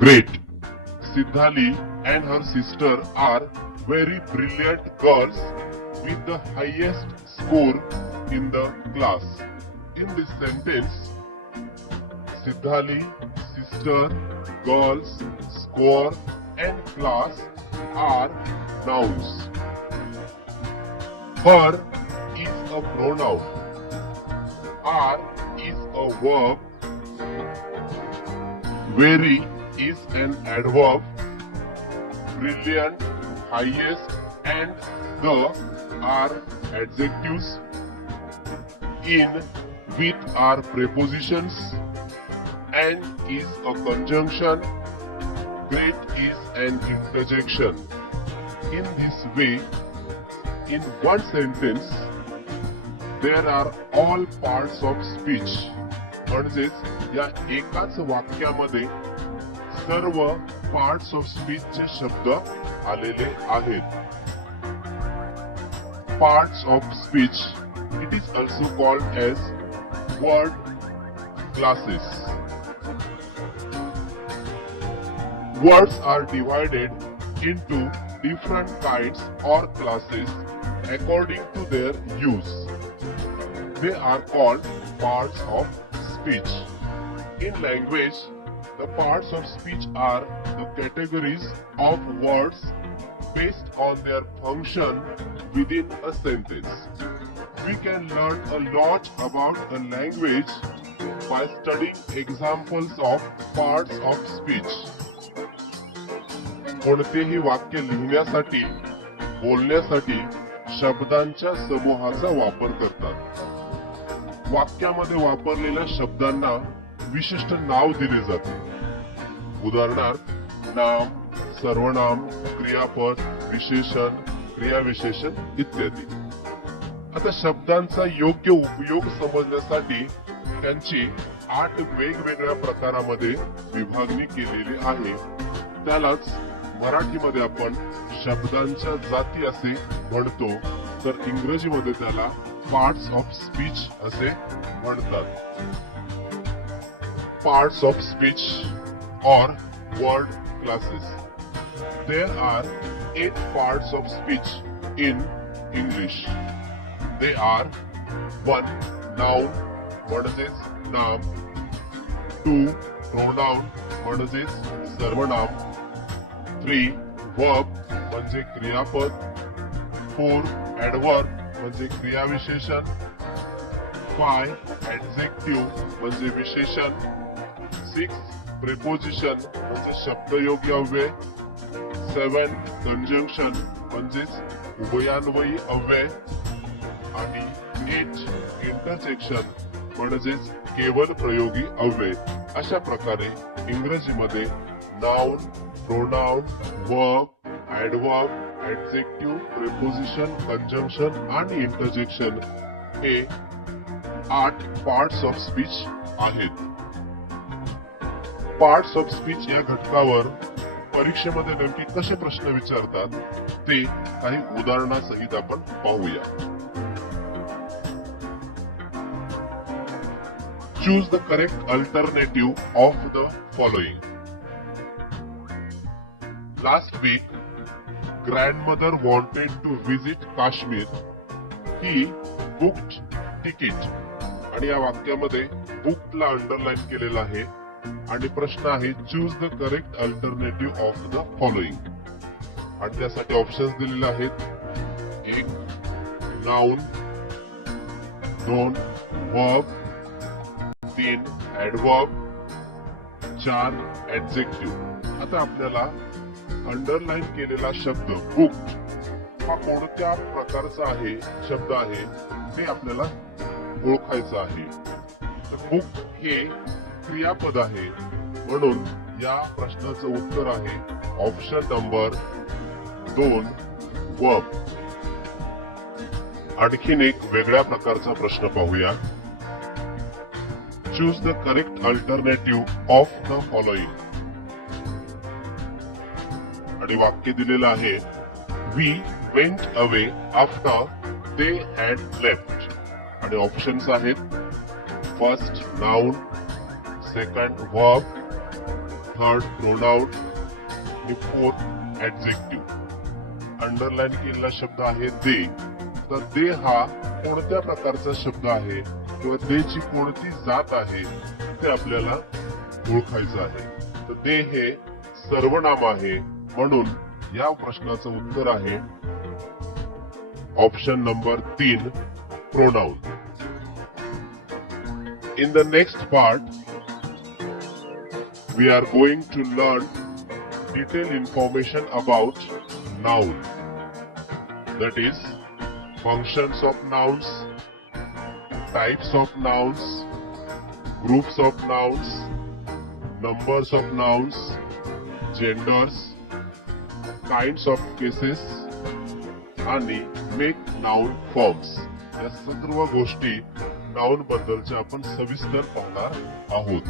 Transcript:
Great. Siddhali and her sister are very brilliant girls with the highest score in the class. In this sentence, Siddhali, sister, girls, score and class are nouns. Her is a pronoun. Are is a verb. Very is an adverb. Brilliant, highest and the are adjectives. In, with are prepositions. And is a conjunction. Great is an interjection. In this way, in one sentence, there are all parts of speech. म्हणजेच या एकाच वाक्यामध्ये सर्व parts of speech चे शब्द आलेले आहेत. Parts of speech, it is also called as word classes. Words are divided into different kinds or classes according to their use. They are called parts of speech. In language, the parts of speech are the categories of words based on their function within a sentence. We can learn a lot about a language by studying examples of parts of speech. कोणतेही वाक्य लिहिण्यासाठी, बोलण्यासाठी शब्दांच्या समूहाचा वापर करतात. वाक्यामध्ये वापरलेल्या शब्दांना विशिष्ट नाव दिले जाते. उदाहरणार्थ नाम, सर्वनाम, क्रियापद, विशेषण, क्रियाविशेषण इत्यादी. आता शब्दांचा योग्य उपयोग समजण्यासाठी त्यांची 8 वेगवेगळ्या प्रकारामध्ये विभागणी केलेली आहे. त्यालाच मराठीमध्ये आपण शब्दांच्या जाती असे म्हणतो, तर इंग्रजीमध्ये त्याला पार्ट्स ऑफ स्पीच असे म्हणतात. पार्ट्स ऑफ स्पीच और word classes. There are 8 parts of speech in English. They are 1. Noun म्हणजेच नाम. 2. Pronoun म्हणजेच सर्वनाम. 3. Verb म्हणजे क्रियापद. 4. Adverb म्हणजे क्रियाविशेषण. 5. Adjective म्हणजे विशेषण. 6. Preposition म्हणजे शब्दयोगी अव्यय. 7. Conjunction म्हणजेच उभयान्वयी अव्यय. आणि 8. Interjection म्हणजेच केवळ प्रयोगी अव्यय. अशा प्रकारे इंग्रजीमध्ये noun, pronoun, verb, adverb, adjective, preposition, conjunction आणि इंटरजेक्शन हे 8 पार्ट्स ऑफ स्पीच आहेत. पार्ट्स ऑफ स्पीच या घटकावर परीक्षेमध्ये नेमके कसे प्रश्न विचारतात ते काही उदाहरणासहित आपण पाहूया. Choose the correct alternative of the following. Last week, grandmother wanted to visit Kashmir. He booked ticket. आणि या वाक्यामध्ये booked ला अंडरलाईन केलेला आहे आणि प्रश्न आहे choose the correct alternative of the following. आणि त्यासाठी ऑप्शन्स दिलेले आहेत. 1. नाउन. 2. वर्ब. 3. ऍडवर्ब. 4. ऍडजेक्टिव्ह. आता आपल्याला अंडरलाईन केलेला शब्द बुक हा कोणत्या प्रकारचा आहे, शब्द आहे ते आपल्याला ओळखायचं आहे. तर बुक हे क्रियापद आहे, म्हणून या प्रश्नाचं उत्तर आहे ऑप्शन नंबर 2 वर्ब. आणखीन एक वेगळ्या प्रकारचा प्रश्न पाहूया. Choose the correct alternative of the following. आणि वाक्य दिलेलं आहे we went away after they had left. आणि ऑप्शन्स आहेत. First noun, second verb, third pronoun आणि फोर्थ ऍडजेक्टिव्ह. अंडरलाईन केलेला शब्द आहे दे. तर दे हा कोणत्या प्रकारचा शब्द आहे किंवा देची कोणती जात आहे ते आपल्याला ओळखायचं आहे. तर दे हे सर्वनाम आहे, म्हणून या प्रश्नाचं उत्तर आहे option number 3 pronoun. In the next part, we are going to learn detailed information about noun. That is, functions of nouns, types of nouns, groups of nouns, numbers of nouns, genders, kinds of cases आणि make noun forms. या सर्व गोष्टी noun बद्दलच्या आपण सविस्तर पाहणार आहोत.